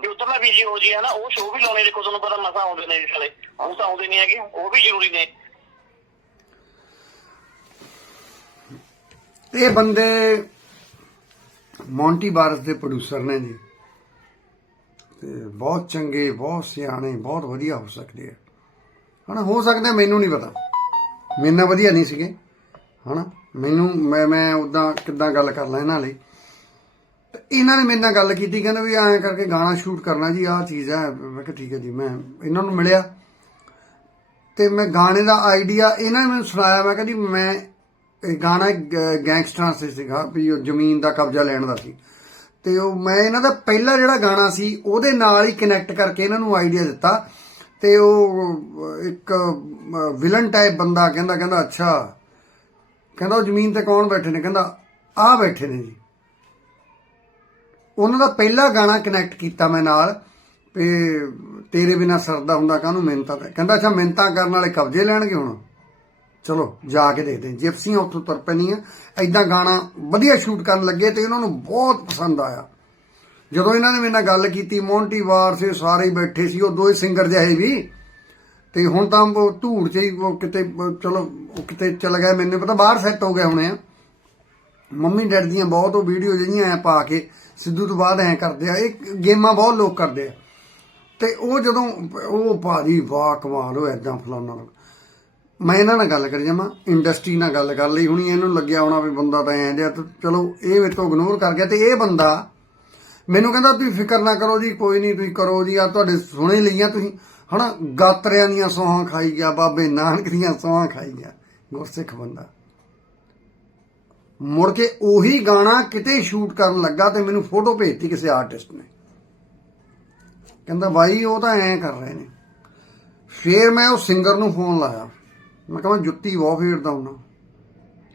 ਜੇ ਉਧਰਲਾ ਬੀਜੀ ਹੋ ਜੀ ਹੈ ਨਾ, ਉਹ ਸ਼ੋਅ ਵੀ ਲਾਉਣੇ ਦੇਖੋ, ਤੁਹਾਨੂੰ ਪਤਾ ਮਸਾ ਆਉਂਦੇ ਨੇ ਇਸ ਵਾਲੇ ਉਹ ਤਾਂ ਆਉਂਦੇ ਨਹੀਂ ਹੈਗੇ, ਉਹ ਵੀ ਜ਼ਰੂਰੀ ਨੇ। ਇਹ ਬੰਦੇ ਮੌਂਟੀ ਬਾਰਸ ਦੇ ਪ੍ਰੋਡਿਊਸਰ ਨੇ ਜੀ। ਤੇ ਬਹੁਤ ਚੰਗੇ, ਬਹੁਤ ਸਿਆਣੇ, ਬਹੁਤ ਵਧੀਆ ਹੋ ਸਕਦੇ ਆ। ਹਨਾ, ਹੋ ਸਕਦਾ ਮੈਨੂੰ ਨਹੀਂ ਪਤਾ। ਮੇਰੇ ਨਾਲ ਵਧੀਆ ਨਹੀਂ ਸੀਗੇ। ਹਨਾ, ਮੈਨੂੰ, ਮੈਂ ਮੈਂ ਉਦਾਂ ਕਿੱਦਾਂ ਗੱਲ ਕਰ ਲਾਂ ਇਹਨਾਂ ਲਈ। ਤੇ ਇਹਨਾਂ ਨੇ ਮੇਰੇ ਨਾਲ ਗੱਲ ਕੀਤੀ, ਕਹਿੰਦਾ ਵੀ ਐਂ ਕਰਕੇ ਗਾਣਾ ਸ਼ੂਟ ਕਰਨਾ ਜੀ, ਆਹ ਚੀਜ਼ ਹੈ। ਮੈਂ ਕਿਹਾ ਠੀਕ ਹੈ ਜੀ, ਮੈਂ, ਇਹਨਾਂ ਨੂੰ ਮਿਲਿਆ। ਤੇ ਮੈਂ ਗਾਣੇ ਦਾ ਆਈਡੀਆ ਇਹਨਾਂ ਨੇ ਮੈਨੂੰ ਸੁਣਾਇਆ, ਮੈਂ ਕਿਹਾ ਜੀ, ਮੈਂ, ਇਹ ਗਾਣਾ ਗ- ਗੈਂਗਸਟਰਾਂ ਸੇ ਸੀਗਾ, ਵੀ ਉਹ ਜ਼ਮੀਨ ਦਾ ਕਬਜ਼ਾ ਲੈਣ ਦਾ ਸੀ। ਤੇ ਉਹ, ਮੈਂ ਇਹਨਾਂ ਦਾ ਪਹਿਲਾ ਜਿਹੜਾ ਗਾਣਾ ਸੀ, ਉਹਦੇ ਨਾਲ ਹੀ ਕਨੈਕਟ ਕਰਕੇ ਇਹਨਾਂ ਨੂੰ ਆਈਡੀਆ ਦਿੱਤਾ। ਤੇ ਉਹ, ਇੱਕ ਵਿਲਨ ਟਾਈਪ ਬੰਦਾ ਕਹਿੰਦਾ ਕਹਿੰਦਾ, ਅੱਛਾ। ਕਹਿੰਦਾ, ਉਹ ਜ਼ਮੀਨ ਤੇ ਕੌਣ ਬੈਠੇ ਨੇ? ਕਹਿੰਦਾ, ਆਹ ਬੈਠੇ ਨੇ ਜੀ। ਉਹਨਾਂ ਦਾ ਪਹਿਲਾ ਗਾਣਾ ਕਨੈਕਟ ਕੀਤਾ ਮੈਂ ਨਾਲ ਤੇ ਤੇਰੇ ਬਿਨਾ ਸਰਦਾ ਹੁੰਦਾ ਕਾਹਨੂੰ ਮਿਹਨਤਾਂ ਤੇ? ਕਹਿੰਦਾ, ਅੱਛਾ, ਮਿਹਨਤਾਂ ਕਰਨ ਵਾਲੇ ਕਬਜ਼ੇ ਲੈਣਗੇ ਹੁਣ। ਚਲੋ, ਜਾ ਕੇ ਦੇਖਦੇ ਹਾਂ। ਜਿਪਸੀਆਂ ਉੱਥੋਂ ਤੁਰ ਪੈਣੀਆਂ ਐਦਾਂ ਗਾਣਾ ਵਧੀਆ ਸ਼ੂਟ ਕਰਨ ਲੱਗੇ ਤੇ ਉਹਨਾਂ ਨੂੰ ਬਹੁਤ ਪਸੰਦ ਆਇਆ। ਜਦੋਂ ਇਹਨਾਂ ਨੇ ਮੇਰੇ ਨਾਲ ਗੱਲ ਕੀਤੀ, ਮੌਂਟੀ ਵਾਰ ਸੇ ਸਾਰੇ ਬੈਠੇ ਸੀ, ਉਹ ਦੋਏ ਸਿੰਗਰ ਜਿਹੇ ਵੀ। ਤੇ ਹੁਣ ਤਾਂ ਉਹ ਧੂੜ ਚ ਹੀ ਉਹ ਕਿਤੇ, ਚਲੋ, ਉਹ ਕਿਤੇ ਚਲ ਗਿਆ ਮੈਨੂੰ ਪਤਾ, ਬਾਹਰ ਸੈੱਟ ਹੋ ਗਏ ਹੋਣੇ ਆ। ਮੰਮੀ ਡੈਡੀ ਦੀਆਂ ਬਹੁਤ ਉਹ ਵੀਡੀਓ ਜਿਹੜੀਆਂ ਐ ਪਾ ਕੇ ਸਿੱਧੂ ਤੋਂ ਬਾਅਦ ਐ ਕਰਦੇ ਆ, ਇਹ ਗੇਮਾਂ ਬਹੁਤ ਲੋਕ ਕਰਦੇ ਆ। ਤੇ ਉਹ ਜਦੋਂ, ਉਹ ਭਾਰੀ ਵਾਹ ਕਮਾਲ ਉਹ ਐਦਾਂ ਫਲਾਨਾ ਮੈਂ ਇਹਨਾਂ ਨਾਲ ਗੱਲ ਕਰੀ ਜਾਵਾਂ ਇੰਡਸਟਰੀ ਨਾਲ ਗੱਲ ਕਰ ਲਈ ਹੁਣੀ ਇਹਨੂੰ ਲੱਗਿਆ ਹੋਣਾ ਵੀ ਬੰਦਾ ਤਾਂ ਐਂ ਜਿਹਾ ਚਲੋ, ਇਹ ਮੇਰੇ ਤੋਂ ਇਗਨੋਰ ਕਰ ਗਿਆ, ਤੇ ਇਹ ਬੰਦਾ ਮੈਨੂੰ ਕਹਿੰਦਾ ਤੁਸੀਂ ਫਿਕਰ ਨਾ ਕਰੋ ਜੀ, ਕੋਈ ਨਹੀਂ ਤੁਸੀਂ ਕਰੋ ਜੀ, ਆ ਤੁਹਾਡੇ ਸੁਣੇ ਲਈਆਂ ਤੁਸੀਂ। ਹਨਾ ਗਾਤਰਿਆਂ ਦੀਆਂ ਸੋਹਾਂ ਖਾਈ ਗਿਆ, ਬਾਬੇ ਨਾਨਕ ਦੀਆਂ ਸੋਹਾਂ ਖਾਈ ਗਿਆ, ਗੁਰਸਿੱਖ ਬੰਦਾ। ਮੁੜ ਕੇ ਉਹੀ ਗਾਣਾ ਕਿਤੇ ਸ਼ੂਟ ਕਰਨ ਲੱਗਾ ਤੇ ਮੈਨੂੰ ਫੋਟੋ ਭੇਜਤੀ ਕਿਸੇ ਆਰਟਿਸਟ ਨੇ। ਕਹਿੰਦਾ, ਬਾਈ, ਉਹ ਤਾਂ ਐਂ ਕਰ ਰਹੇ ਨੇ। ਫੇਰ ਮੈਂ ਉਹ ਸਿੰਗਰ ਨੂੰ ਫੋਨ ਲਾਇਆ। ਮੈਂ ਕਿਹਾ, ਮੈਂ ਜੁੱਤੀ ਬਹੁਤ ਫੇਰਦਾ ਹੁੰਦਾ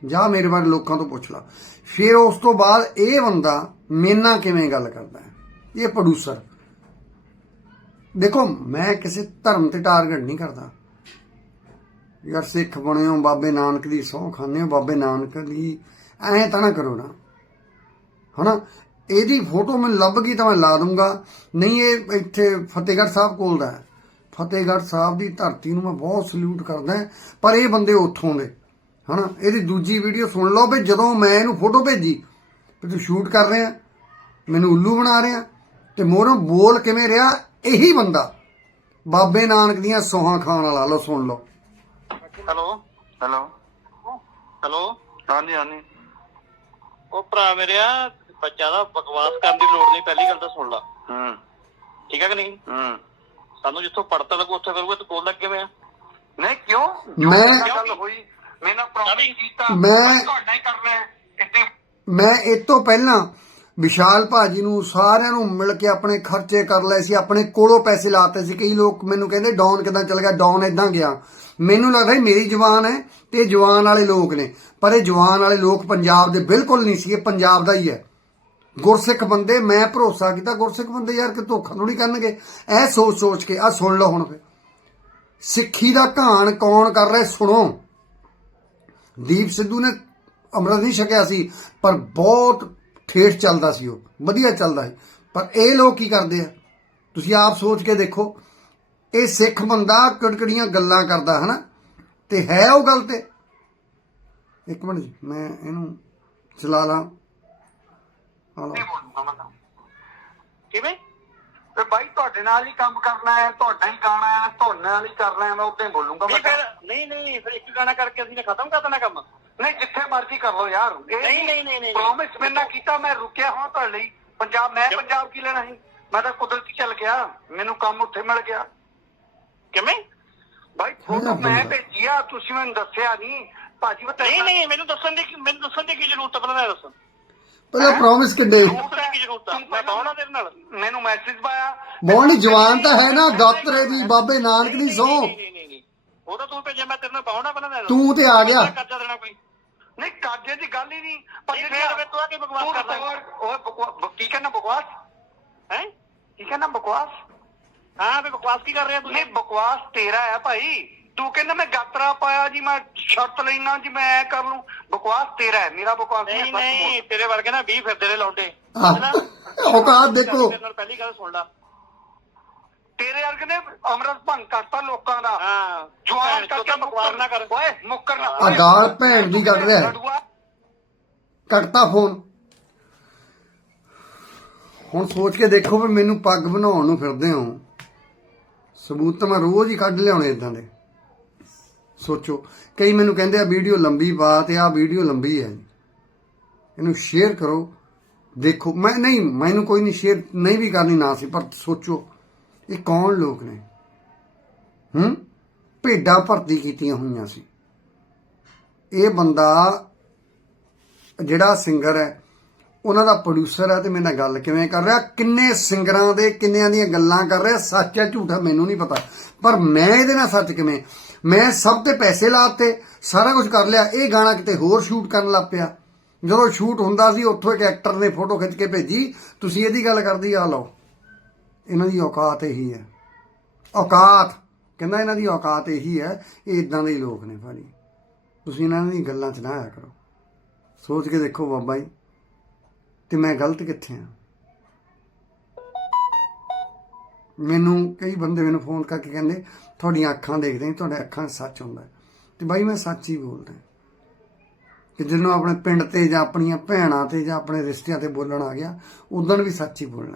ਜਾ ਮੇਰੇ ਬਾਰੇ ਲੋਕਾਂ ਤੋਂ ਪੁੱਛ ਲਾ। ਫਿਰ ਉਸ ਤੋਂ ਬਾਅਦ ਇਹ ਬੰਦਾ ਮੇਨਾ ਕਿਵੇਂ ਗੱਲ ਕਰਦਾ ਹੈ? ਇਹ ਪ੍ਰੋਡਿਊਸਰ ਦੇਖੋ, ਮੈਂ ਕਿਸੇ ਧਰਮ ਤੇ ਟਾਰਗੇਟ ਨਹੀਂ ਕਰਦਾ। ਯਾਰ ਸਿੱਖ ਬਣੇ ਹੋ, ਬਾਬੇ ਨਾਨਕ ਦੀ ਸਹੁੰ ਖਾਂਦੇ ਹੋ, ਬਾਬੇ ਨਾਨਕ ਦੀ ਐਂ ਤਾਂ ਨਾ ਕਰੋ ਨਾ। ਹਨਾ? ਇਹਦੀ ਫੋਟੋ ਮੈਂ ਲੱਭ ਗਈ ਤਾਂ ਮੈਂ ਲਾ ਦੂੰਗਾ ਨਹੀਂ, ਇਹ ਇੱਥੇ ਫਤਿਹਗੜ੍ਹ ਸਾਹਿਬ ਕੋਲ ਦਾ ਫਤਿਹਗੜ੍ਹ ਸਾਹਿਬ ਦੀ ਧਰਤੀ ਨੂੰ ਮੈਂ ਬਹੁਤ ਸਲੂਟ ਕਰਦਾ ਪਰ ਇਹ ਬੰਦੇ ਉੱਥੋਂ ਦੇ। ਹਨਾ? ਇਹਦੀ ਦੂਜੀ ਵੀਡੀਓ ਸੁਣ ਲਓ ਵੀ ਜਦੋਂ ਮੈਂ ਇਹਨੂੰ ਫੋਟੋ ਭੇਜੀ ਤੂੰ ਸ਼ੂਟ ਕਰ ਰਿਹਾ ਮੈਨੂੰ ਉੱਲੂ ਬਣਾ ਰਿਹਾ ਤੇ ਮੋਰੋਂ ਬੋਲ ਕਿਵੇਂ ਰਿਹਾ ਇਹੀ ਬੰਦਾ। ਬਾਬੇ ਨਾਨਕ ਦੀਆਂ ਸੋਹਾਂ ਖਾਣ ਵਾਲਾ ਲਓ ਸੁਣ ਲਓ। Hello hello. ਹੈਲੋ। ਹਾਂਜੀ ਹਾਂਜੀ। ਉਹ ਭਰਾ ਮੇਰਿਆ ਬੱਚਾ ਦਾ ਬਕਵਾਸ ਕਰਨ ਦੀ ਲੋੜ ਨਹੀਂ ਪਹਿਲੀ ਗੱਲ ਤਾਂ ਸੁਣ ਲਾ। ਹੂੰ। ਠੀਕ ਹੈ ਕਿ ਨਹੀਂ? ਹੂੰ। ਸਾਨੂੰ ਜਿੱਥੋਂ ਪੜਤਾ ਲੱਗੂ ਉੱਥੇ ਕਰੂਗਾ ਤੇ ਬੋਲਦਾ ਕਿਵੇਂ ਆ? ਨਹੀਂ ਕਿਉਂ? ਮੈਂ ਗੱਲ ਹੋਈ। ਮੈਨਾਂ ਪ੍ਰੋਮਿਸ ਕੀਤਾ ਮੈਂ- ਤੁਹਾਡਾ ਹੀ ਕਰਨਾ ਹੈ। ਇੱਥੇ ਮੈਂ ਇਹ ਤੋਂ ਪਹਿਲਾਂ ਵਿਸ਼ਾਲ ਭਾਜੀ ਨੂੰ ਸਾਰਿਆਂ ਨੂੰ ਮਿਲ ਕੇ ਆਪਣੇ ਖਰਚੇ ਕਰ ਲਏ ਸੀ, ਆਪਣੇ ਕੋਲੋਂ ਪੈਸੇ ਲਾਤੇ ਸੀ। ਕਈ ਲੋਕ ਮੈਨੂੰ ਕਹਿੰਦੇ ਡਾਊਨ ਕਿਦਾਂ ਚੱਲ ਗਿਆ? ਡਾਊਨ ਇਦਾਂ ਗਿਆ। ਮੈਨੂੰ ਲੱਗਦਾ ਮੇਰੀ ਜਵਾਨ ਹੈ ਤੇ ਇਹ ਜਵਾਨ ਵਾਲੇ ਲੋਕ ਨੇ। ਪਰ ਇਹ ਜਵਾਨ ਵਾਲੇ ਲੋਕ ਪੰਜਾਬ ਦੇ ਬਿਲਕੁਲ ਨਹੀਂ ਸੀ ਇਹ ਪੰਜਾਬ ਦਾ ਹੀ ਹੈ। ਗੁਰਸਿੱਖ ਬੰਦੇ, ਮੈਂ ਭਰੋਸਾ ਕੀਤਾ, ਗੁਰਸਿੱਖ ਬੰਦੇ ਯਾਰ ਕਿ ਧੋਖਾ ਥੋੜੀ ਕਰਨਗੇ। ਐ ਸੋਚ ਸੋਚ ਕੇ ਆ ਸੁਣ ਲਓ ਹੁਣ ਫਿਰ। ਸਿੱਖੀ ਦਾ ਘਾਣ ਕੌਣ ਕਰ ਰਿਹਾ, ਸੁਣੋ। ਦੀਪ ਸਿੱਧੂ ਨੇ ਅੰਮ੍ਰਿਤ ਨਹੀਂ ਛਕਿਆ ਸੀ ਪਰ ਬਹੁਤ ਠੇਠ ਚੱਲਦਾ ਸੀ ਉਹ ਵਧੀਆ ਚੱਲਦਾ ਸੀ। ਪਰ ਇਹ ਲੋਕ ਕੀ ਕਰਦੇ ਆ? ਤੁਸੀਂ ਆਪ ਸੋਚ ਕੇ ਦੇਖੋ ਇਹ ਸਿੱਖ ਬੰਦਾ ਕੜਕੜੀਆਂ ਗੱਲਾਂ ਕਰਦਾ ਹਨਾ? ਤੇ ਹੈ ਉਹ ਗੱਲ ਤੇ। ਇੱਕ ਮਿੰਟ ਜੀ ਮੈਂ ਇਹਨੂੰ ਚਲਾ ਲਾਂ। ਤਾਂ। ਕਿਵੇਂ? ਤੇ ਬਾਈ ਤੁਹਾਡੇ ਨਾਲ ਹੀ ਕੰਮ ਕਰਨਾ ਹੈ ਤੁਹਾਡਾ ਹੀ ਗਾਣਾ ਹੈ ਤੁਹਾਡੇ ਨਾਲ ਹੀ ਕਰਨਾ ਹੈ ਮੈਂ ਉੱਤੇ ਬੋਲੂੰਗਾ ਨਹੀਂ ਮੈਂ ਫਿਰ ਨਹੀਂ ਨਹੀਂ ਫਿਰ ਇੱਕ ਗਾਣਾ ਕਰਕੇ ਅਸੀਂ ਨੇ ਖਤਮ ਕਰ ਦੇਣਾ ਕੰਮ। ਨਹੀਂ ਜਿੱਥੇ ਮਰਜ਼ੀ ਕਰ ਲਓ ਯਾਰ ਨਹੀਂ, ਨਹੀਂ, ਨਹੀਂ, ਨਹੀਂ। ਪ੍ਰੋਮਿਸ ਮੈਨਾਂ ਕੀਤਾ ਮੈਂ ਰੁਕਿਆ ਹਾਂ ਤੁਹਾਡੇ ਲਈ ਪੰਜਾਬ ਮੈਂ? ਪੰਜਾਬ ਕੀ ਲੈਣਾ ਸੀ ਮੈਂ ਤਾਂ ਕੁਦਰਤੀ ਚੱਲ ਗਿਆ ਮੈਨੂੰ ਕੰਮ ਉੱਥੇ ਮਿਲ ਗਿਆ ਕਿਵੇਂ ਭਾਈ ਫੋਟੋ ਮੈਂ ਭੇਜੀ ਆ ਤੁਸੀਂ ਮੈਨੂੰ ਦੱਸਿਆ ਨਹੀਂ ਭਾਜੀ ਬਤਾ ਨਹੀਂ ਨਹੀਂ ਮੈਨੂੰ ਦੱਸਣ ਦੀ ਮੈਨੂੰ ਦੱਸਣ ਦੀ ਕੀ ਜ਼ਰੂਰਤ ਪਹਿਲਾਂ ਇਹ ਦੱਸੋ ਪਹਿਲਾਂ ਪ੍ਰੋਮਿਸ ਕਿੱਡੇ ਦੱਸਣ ਮੈਂ ਮੈਨੂੰ ਮੈਸੇਜ ਪਾਇਆ ਬੋਣੀ ਜਵਾਨ ਤਾਂ ਹੈ ਨਾ ਦਾਤਰੇ ਦੀ ਬਾਬੇ ਨਾਨਕ ਦੀ ਸੌ ਨਹੀਂ ਨਹੀਂ ਨਹੀਂ ਨਹੀਂ ਉਹ ਤਾਂ ਤੂੰ ਭੇਜਿਆ ਮੈਂ ਤੇਰੇ ਨਾਲ ਪਾਉਣਾ ਪਹਿਲਾਂ। ਤੂੰ ਤੇ ਆ ਗਿਆ ਕਰਜ਼ਾ ਦੇਣਾ ਕੋਈ ਨਹੀਂ ਕਾਜੇ ਦੀ ਗੱਲ ਹੀ ਨਹੀਂ। ਨਹੀਂ, ਫਿਰ ਫਿਰ ਤੂੰ ਆ ਕੇ ਬਕਵਾਸ ਤੂੰ ਕਰਦਾ ਬਕਵਾਸ- ਕੀ ਕਹਿੰਦਾ ਬਕਵਾਸ? ਹੈ? ਕੀ ਕਹਿੰਦਾ ਬਕਵਾਸ? ਹਾਂ ਵੀ ਬਕਵਾਸ ਕੀ ਕਰ ਰਿਹਾ ਤੂੰ ਨਹੀਂ ਬਕਵਾਸ ਤੇਰਾ ਹੈ ਭਾਈ। ਤੂੰ ਕਹਿੰਦਾ ਮੈਂ ਗਾਤਰਾ ਪਾਇਆ ਜੀ ਮੈਂ ਸ਼ਰਤ ਲੈਣਾ ਜੀ ਮੈਂ ਐ ਕਰ ਲੂੰ। ਬਕਵਾਸ ਤੇਰਾ ਹੈ ਮੇਰਾ ਬਕਵਾਸ ਨਹੀਂ ਨਹੀਂ। ਤੇਰੇ ਵਰਗੇ ਨਾ 20 ਫਿਰਦੇ ਨੇ ਲੌਂਡੇ। ਔਕਾਤ ਦੇਖੋ। ਨਾਲ ਪਹਿਲੀ ਗੱਲ ਸੁਣ ਲਾ। ਤੇਰੇ ਵਰਗੇ ਨੇ ਅਮਰਤ ਭੰਗ ਕਰਤਾ ਲੋਕਾਂ ਦਾ। ਹਾਂ। ਜਵਾਨ ਕਰਕੇ ਬਕਵਾਸ ਨਾ ਕਰ। ਓਏ ਮੁੱਕਰ ਨਾ ਆ ਗਾਲ ਭੈਣ ਦੀ ਕੱਢ ਰਿਹਾ ਹੈ। ਲੜੂਆ। ਕੱਟਤਾ ਫੋਨ। ਹੁਣ ਸੋਚ ਕੇ ਦੇਖੋ ਵੀ ਮੈਨੂੰ ਪੱਗ ਬਣਾਉਣ ਨੂੰ ਫਿਰਦੇ ਹੋ। ਸਬੂਤ ਤਾਂ ਮੈਂ ਰੋਜ਼ ਹੀ ਕੱਢ ਲਿਆਉਣੇ ਇਦਾਂ ਦੇ। ਸੋਚੋ। ਕਈ ਮੈਨੂੰ ਕਹਿੰਦੇ ਆ ਵੀਡੀਓ ਲੰਬੀ ਪਾ ਤੇ ਆ ਵੀਡੀਓ ਲੰਬੀ ਹੈ। ਇਹਨੂੰ ਸ਼ੇਅਰ ਕਰੋ। ਦੇਖੋ। ਮੈਂ ਨਹੀਂ ਮੈਨੂੰ ਕੋਈ ਨਹੀਂ ਸ਼ੇਅਰ ਨਹੀਂ ਵੀ ਕਰਨੀ ਨਾ ਸੀ ਪਰ ਸੋਚੋ। ਇਹ ਕੌਣ ਲੋਕ ਨੇ? ਹੂੰ? ਭੇਡਾਂ ਭਰਤੀ ਕੀਤੀਆਂ ਹੋਈਆਂ ਸੀ। ਇਹ ਬੰਦਾ ਜਿਹੜਾ ਸਿੰਗਰ ਹੈ, ਉਹਨਾਂ ਦਾ ਪ੍ਰੋਡਿਊਸਰ ਹੈ ਤੇ ਮੇਰੇ ਨਾਲ ਗੱਲ ਕਿਵੇਂ ਕਰ ਰਿਹਾ? ਕਿੰਨੇ ਸਿੰਗਰਾਂ ਦੇ, ਕਿੰਨਿਆਂ ਦੀਆਂ ਗੱਲਾਂ ਕਰ ਰਿਹਾ? ਸੱਚ ਹੈ, ਝੂਠ ਹੈ, ਮੈਨੂੰ ਨਹੀਂ ਪਤਾ। ਪਰ ਮੈਂ ਇਹਦੇ ਨਾਲ ਸੱਚ ਕਿਵੇਂ? ਮੈਂ ਸਭ ਤੇ ਪੈਸੇ ਲਾਤੇ, ਸਾਰਾ ਕੁਝ ਕਰ ਲਿਆ। ਇਹ ਗਾਣਾ ਕਿਤੇ ਹੋਰ ਸ਼ੂਟ ਕਰਨ ਲੱਗ ਪਿਆ। ਜਦੋਂ ਸ਼ੂਟ ਹੁੰਦਾ ਸੀ, ਉੱਥੋਂ ਇੱਕ ਐਕਟਰ ਨੇ ਫੋਟੋ ਖਿੱਚ ਕੇ ਭੇਜੀ, ਤੁਸੀਂ ਇਹਦੀ ਗੱਲ ਕਰਦੀ ਆ ਲਓ। ਇਹਨਾਂ ਦੀ ਔਕਾਤ ਇਹੀ ਹੈ। ਔਕਾਤ, ਕਹਿੰਦਾ ਇਹਨਾਂ ਦੀ ਔਕਾਤ ਇਹੀ ਹੈ, ਇਹ ਇਦਾਂ ਦੇ ਹੀ ਲੋਕ ਨੇ ਭਾਜੀ। ਤੁਸੀਂ ਇਹਨਾਂ ਦੀ ਗੱਲਾਂ 'ਚ ਨਾ ਆਇਆ ਕਰੋ। ਸੋਚ ਕੇ ਦੇਖੋ ਬਾਬਾ ਜੀ, ਤੇ ਮੈਂ ਗਲਤ ਕਿੱਥੇ ਆ? ਮੈਨੂੰ ਕਈ ਬੰਦੇ ਮੈਨੂੰ ਫੋਨ ਕਰਕੇ ਕਹਿੰਦੇ, ਤੁਹਾਡੀਆਂ ਅੱਖਾਂ ਦੇਖਦੇ ਹਾਂ ਤੁਹਾਡੇ ਅੱਖਾਂ 'ਚ ਸੱਚ ਹੁੰਦਾ ਹੈ। ਤੇ ਬਾਈ ਮੈਂ ਸੱਚ ਹੀ ਬੋਲਦਾ ਕਿ ਜਦੋਂ ਆਪਣੇ ਪਿੰਡ ਤੇ ਜਾਂ ਆਪਣੀਆਂ ਭੈਣਾਂ ਤੇ ਜਾਂ ਆਪਣੇ ਰਿਸ਼ਤਿਆਂ ਤੇ ਬੋਲਣ ਆ ਗਿਆ ਉਦੋਂ ਵੀ ਸੱਚ ਹੀ ਬੋਲਣਾ